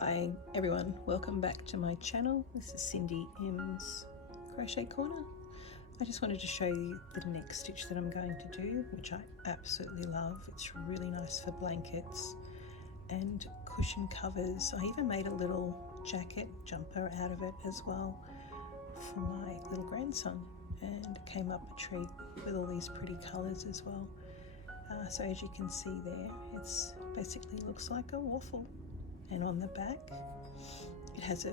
Hi everyone, welcome back to my channel. This is Cindy M's Crochet Corner. I just wanted to show you the next stitch that I'm going to do, which I absolutely love. It's really nice for blankets and cushion covers. I even made a little jacket jumper out of it as well for my little grandson, and it came up a treat with all these pretty colours as well. So as you can see there, it's basically looks like a waffle. And on the back it has a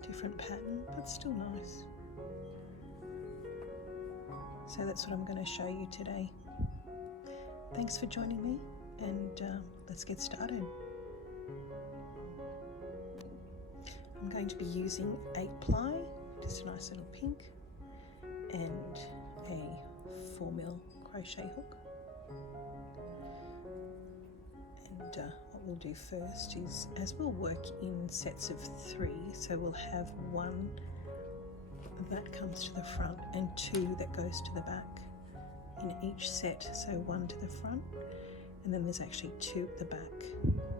different pattern, but still nice. So that's what I'm going to show you today. Thanks for joining me, and let's get started. I'm going to be using 8-ply, just a nice little pink, and a 4mm crochet hook. And what we'll do first is, as we'll work in sets of 3, so we'll have 1 that comes to the front and 2 that goes to the back in each set. So 1 to the front, and then there's actually 2 at the back.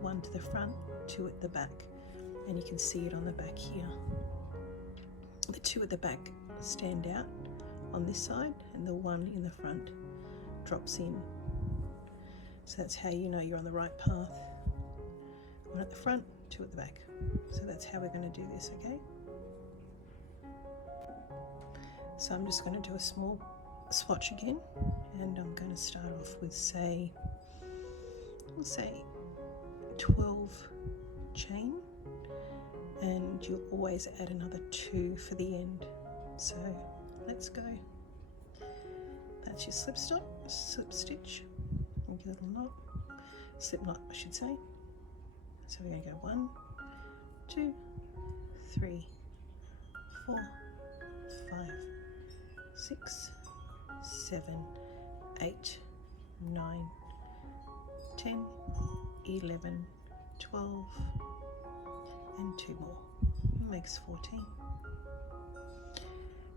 1 to the front, 2 at the back, and you can see it on the back here. The 2 at the back stand out on this side, and the 1 in the front drops in. So that's how you know you're on the right path. 1 at the front, 2 at the back. So that's how we're going to do this, okay? So I'm just going to do a small swatch again, and I'm going to start off with we'll say 12 chain, and you'll always add another 2 for the end. So let's go. That's your slip stitch. Make a little knot, slip knot I should say. So we're going to go 1, 2, 3, 4, 5, 6, 7, 8, 9, 10, 11, 12, and 2 more. It makes 14.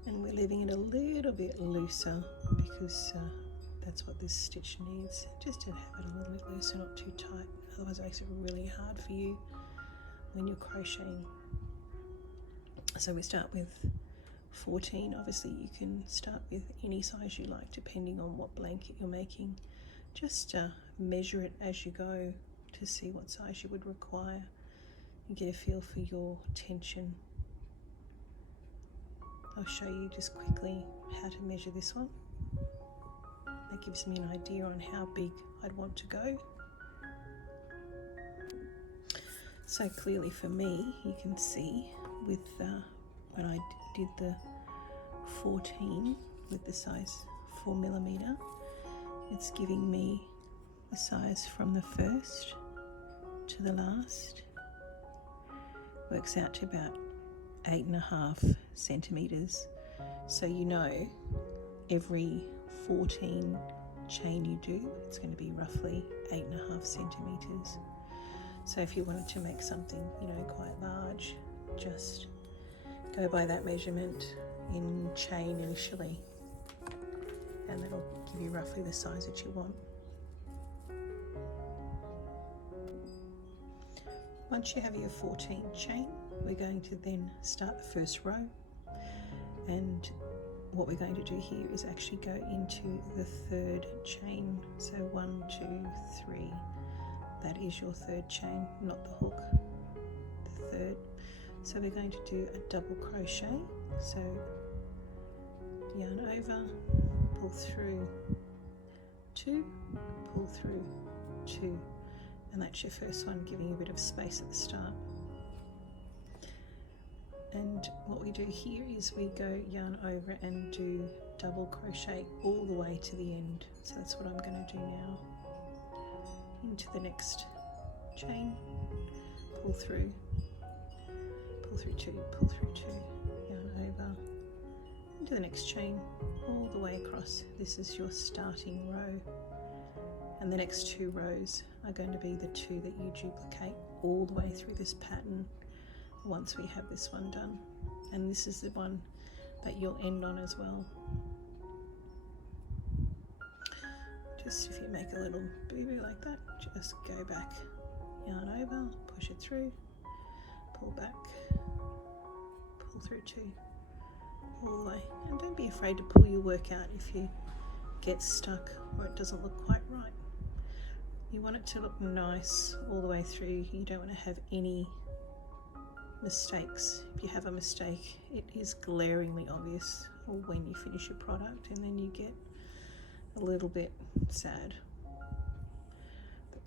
And we're leaving it a little bit looser because that's what this stitch needs, just to have it a little bit looser, not too tight. Otherwise it makes it really hard for you when you're crocheting. So we start with 14. Obviously you can start with any size you like depending on what blanket you're making. Just measure it as you go to see what size you would require and get a feel for your tension. I'll show you just quickly how to measure this one. That gives me an idea on how big I'd want to go. So clearly for me, you can see with when I did the 14 with the size 4mm, it's giving me the size from the first to the last. Works out to about 8.5 centimeters. So you know every 14 chain you do, it's going to be roughly 8.5 centimeters. So if you wanted to make something, you know, quite large, just go by that measurement in chain initially, and that'll give you roughly the size that you want. Once you have your 14 chain, we're going to then start the first row, and what we're going to do here is actually go into the 3rd chain. So 1, 2, 3. That is your 3rd chain, not the hook, the 3rd. So we're going to do a double crochet. So yarn over, pull through 2, pull through 2, and that's your first one, giving you a bit of space at the start. And what we do here is we go yarn over and do double crochet all the way to the end. So that's what I'm going to do now. Into the next chain, pull through 2, pull through 2, yarn over, into the next chain, all the way across. This is your starting row, and the next 2 rows are going to be the 2 that you duplicate all the way through this pattern once we have this one done. And this is the one that you'll end on as well. Just if you make a little boo-boo like that, just go back yarn over, push it through, pull back, pull through 2, all the way. And don't be afraid to pull your work out if you get stuck or it doesn't look quite right. You want it to look nice all the way through. You don't want to have any mistakes. If you have a mistake, it is glaringly obvious when you finish your product, and then you get a little bit sad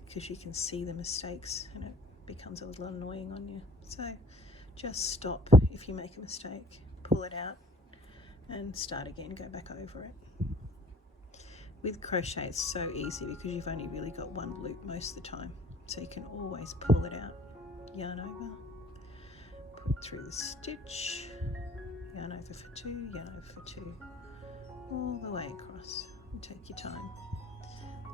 because you can see the mistakes and it becomes a little annoying on you. So just stop if you make a mistake, pull it out and start again, go back over it. With crochet it's so easy because you've only really got one loop most of the time, so you can always pull it out, yarn over, put through the stitch, yarn over for 2, yarn over for 2, all the way across, and take your time.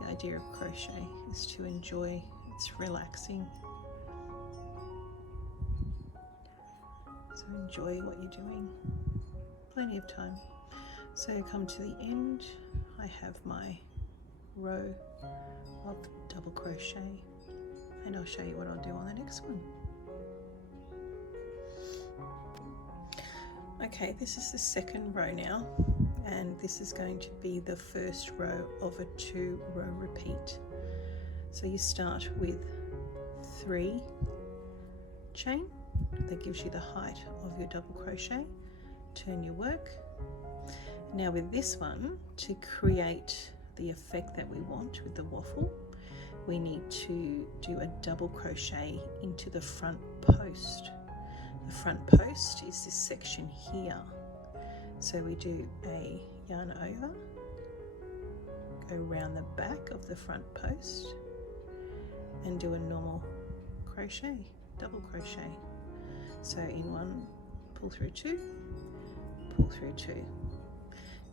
The idea of crochet is to enjoy, it's relaxing, so enjoy what you're doing, plenty of time. So come to the end, I have my row of double crochet, and I'll show you what I'll do on the next one. Okay, this is the second row now, and this is going to be the first row of a 2-row repeat. So you start with 3 chain, that gives you the height of your double crochet, turn your work. Now with this one, to create the effect that we want with the waffle, we need to do a double crochet into the front post. The front post is this section here. So we do a yarn over, go around the back of the front post and do a normal crochet, double crochet. So in 1, pull through 2, pull through 2.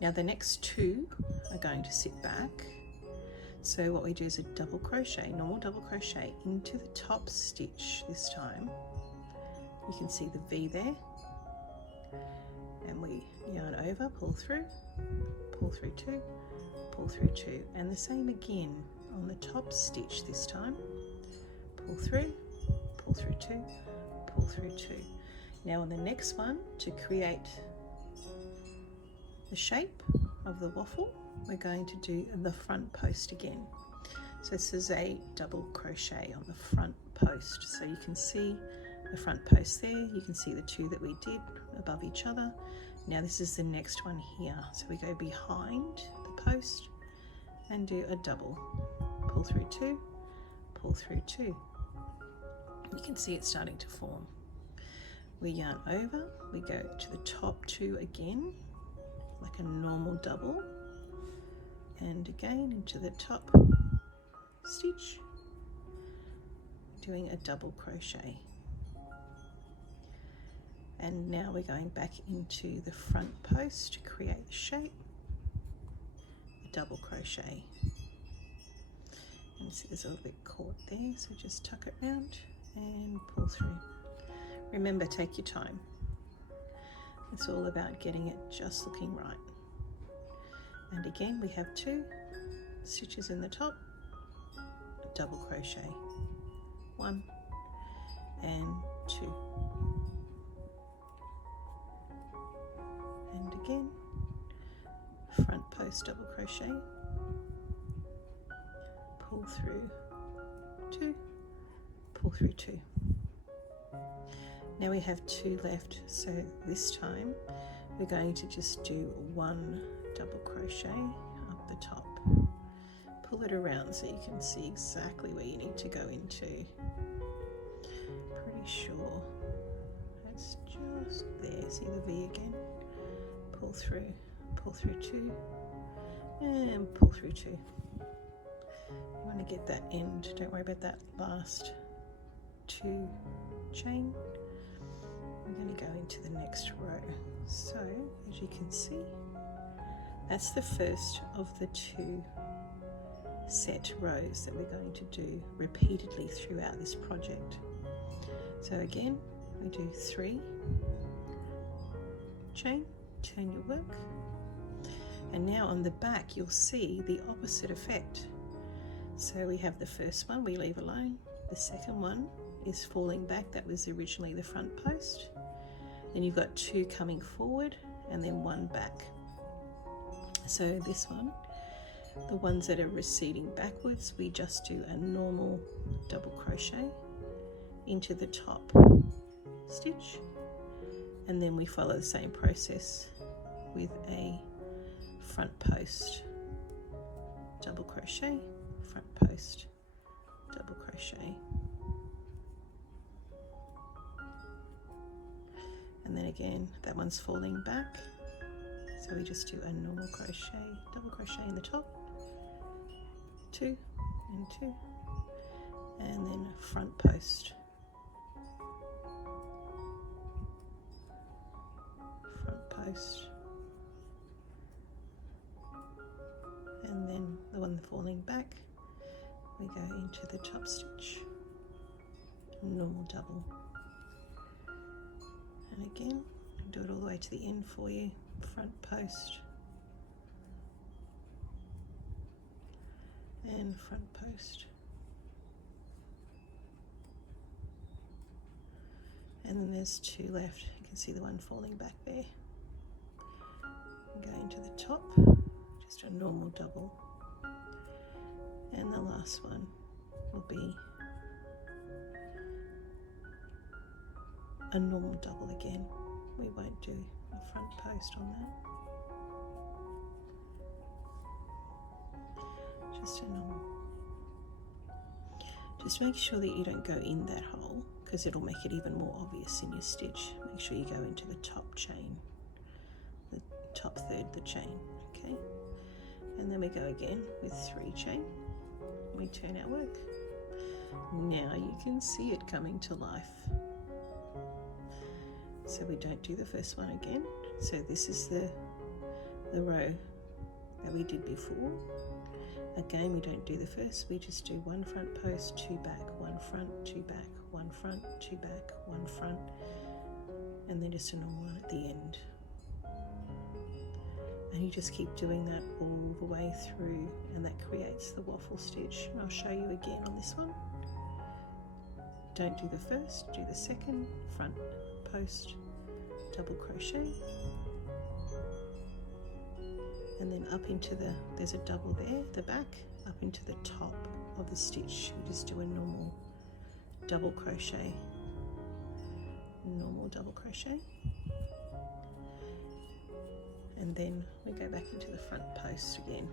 Now the next 2 are going to sit back. So what we do is a double crochet, normal double crochet into the top stitch this time. You can see the V there. And we yarn over, pull through 2, pull through 2. And the same again on the top stitch this time. Pull through 2, pull through 2. Now on the next one, to create the shape of the waffle, we're going to do the front post again. So this is a double crochet on the front post. So you can see the front post there, you can see the 2 that we did above each other. Now this is the next one here. So we go behind the post and do a double. Pull through 2, pull through 2. You can see it starting to form. We yarn over, we go to the top 2 again, like a normal double, and again into the top stitch, doing a double crochet. And now we're going back into the front post to create the shape, a double crochet. And see there's a little bit caught there, so just tuck it round and pull through. Remember, take your time. It's all about getting it just looking right. And again, we have 2 stitches in the top, double crochet, 1 and 2. And again, front post double crochet, pull through 2, pull through 2. Now we have 2 left, so this time we're going to just do 1 double crochet up the top. Pull it around so you can see exactly where you need to go into. Pretty sure it's just there. See the V again? Pull through 2 and pull through 2. You want to get that end, don't worry about that last 2 chain. I'm going to go into the next row. So as you can see, that's the first of the 2 set rows that we're going to do repeatedly throughout this project. So again, we do 3 chain, turn your work, and now on the back you'll see the opposite effect. So we have the first one we leave alone, the second one is falling back. That was originally the front post. Then you've got 2 coming forward and then 1 back. So this one, the ones that are receding backwards, we just do a normal double crochet into the top stitch, and then we follow the same process with a front post, double crochet, front post, double crochet, and then again that one's falling back, so we just do a normal crochet, double crochet in the top, 2 and 2, and then front post, front post, and then the one falling back, we go into the top stitch, normal double, and again do it all the way to the end for you, front post and front post, and then there's 2 left. You can see the one falling back there. Go into the top, just a normal double, and the last one will be a normal double again. We won't do a front post on that, just a normal. Just make sure that you don't go in that hole, because it'll make it even more obvious in your stitch. Make sure you go into the top chain, the top third of the chain, okay? And then we go again with 3 chain. We turn our work. Now you can see it coming to life. So we don't do the first one again. So this is the row that we did before. Again, we don't do the first, we just do 1 front post, 2 back, 1 front, 2 back, 1 front, 2 back, 1 front, and then just a normal one at the end. And you just keep doing that all the way through, and that creates the waffle stitch. And I'll show you again on this one. Don't do the first, do the second, front post, double crochet, and then up into there's a double there, the back, up into the top of the stitch. We just do a normal double crochet, normal double crochet, and then we go back into the front post again,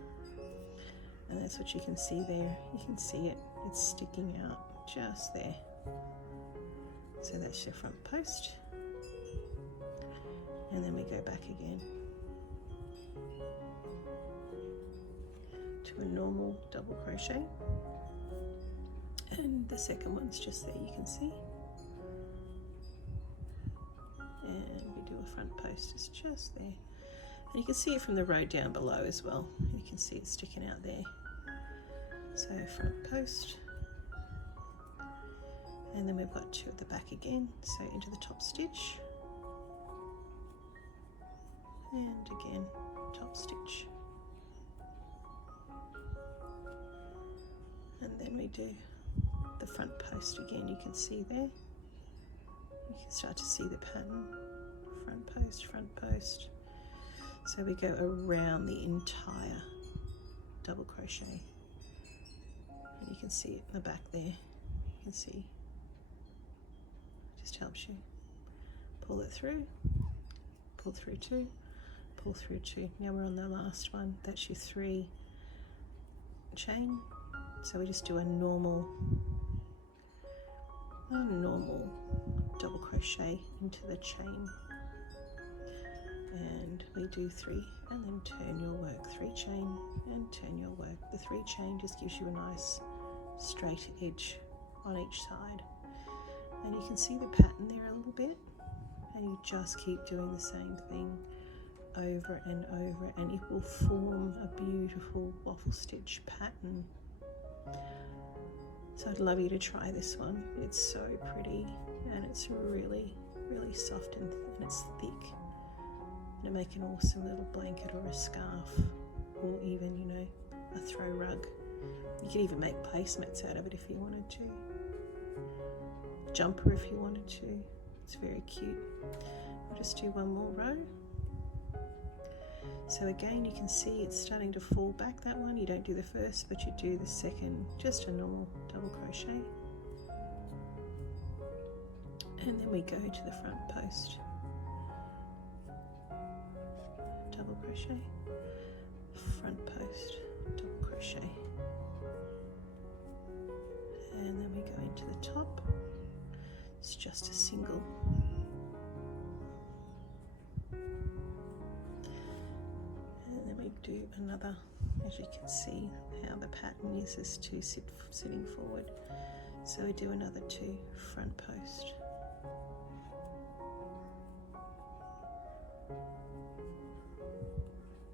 and that's what you can see there. You can see it, it's sticking out just there. So that's your front post, and then we go back again to a normal double crochet, and the second one's just there, you can see, and we do a front post, it's just there, and you can see it from the row down below as well. You can see it sticking out there. So front post, and then we've got 2 at the back again, so into the top stitch, and again top stitch, and then we do the front post again. You can see there, you can start to see the pattern, front post, front post. So we go around the entire double crochet, and you can see it in the back there, you can see, just helps you pull it through, pull through 2, pull through 2. Now we're on the last one, that's your 3 chain. So we just do a normal double crochet into the chain, and we do 3, and then turn your work, 3 chain and turn your work. The 3 chain just gives you a nice straight edge on each side, and you can see the pattern there a little bit, and you just keep doing the same thing over and over, and it will form a beautiful waffle stitch pattern. So I'd love you to try this one. It's so pretty, and it's really soft, and it's thick. It'll make an awesome little blanket or a scarf, or even, you know, a throw rug. You could even make placemats out of it if you wanted to. jumper if you wanted to. It's very cute. I'll just do one more row. So again, you can see it's starting to fall back, that one. You don't do the first, but you do the second, just a normal double crochet. And then we go to the front post. Double crochet, front post, double crochet. And then we go into the top. It's just a single. Do another, as you can see how the pattern is as two sitting forward. So we do another 2 front post.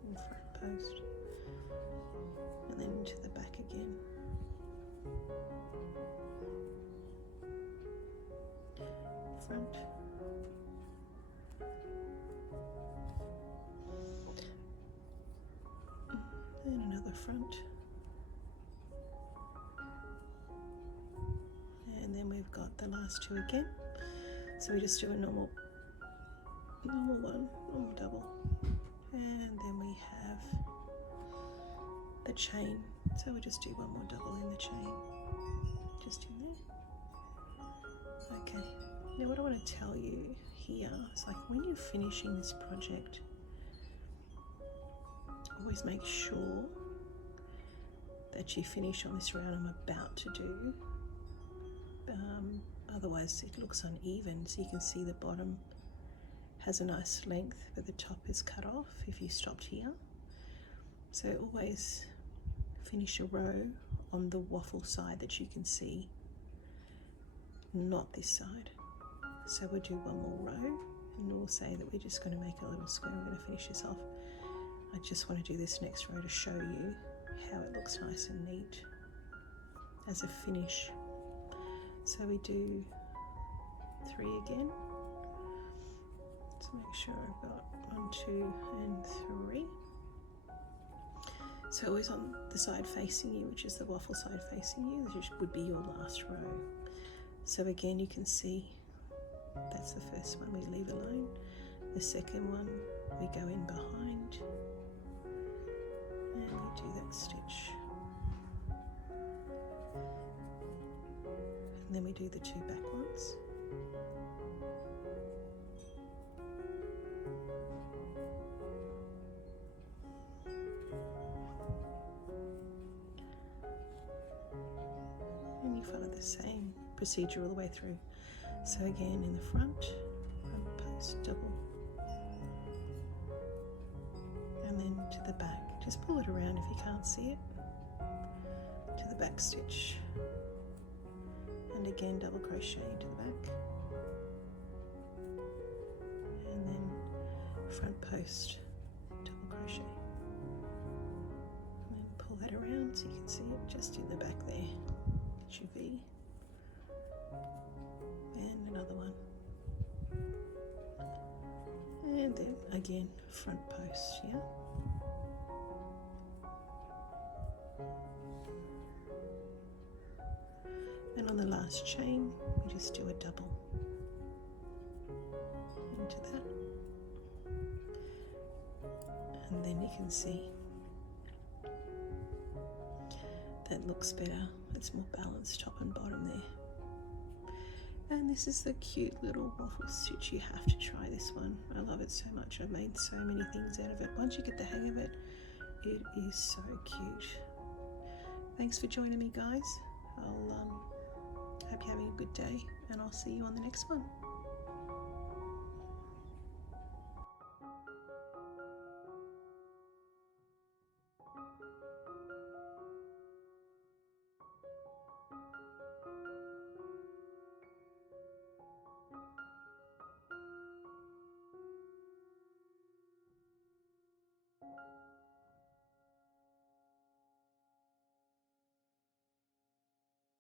And front post. And then into the back again. Front. And another front, and then we've got the last 2 again, so we just do a normal one, normal double, and then we have the chain, so we just do one more double in the chain, just in there. Okay, now what I want to tell you here is, like, when you're finishing this project, always make sure that you finish on this round I'm about to do. Otherwise it looks uneven, so you can see the bottom has a nice length but the top is cut off if you stopped here. So always finish a row on the waffle side that you can see, not this side. So we'll do one more row and we'll say that we're just going to make a little square. We're going to finish this off. I just want to do this next row to show you how it looks nice and neat as a finish. So we do 3 again. Let's make sure I've got 1, 2 and 3. So always on the side facing you, which is the waffle side facing you, this would be your last row. So again, you can see that's the first one we leave alone. The second one we go in behind. And we do that stitch, and then we do the 2 back ones, and you follow the same procedure all the way through. So again, in the front post double, and then to the back. Just pull it around if you can't see it, to the back stitch, and again double crochet to the back, and then front post double crochet, and then pull that around so you can see it just in the back there. Get your V, and another one, and then again front post, yeah. And on the last chain, we just do a double into that. And then you can see that looks better. It's more balanced top and bottom there. And this is the cute little waffle stitch. You have to try this one. I love it so much. I've made so many things out of it. Once you get the hang of it, it is so cute. Thanks for joining me, guys. I'll hope you're having a good day, and I'll see you on the next one.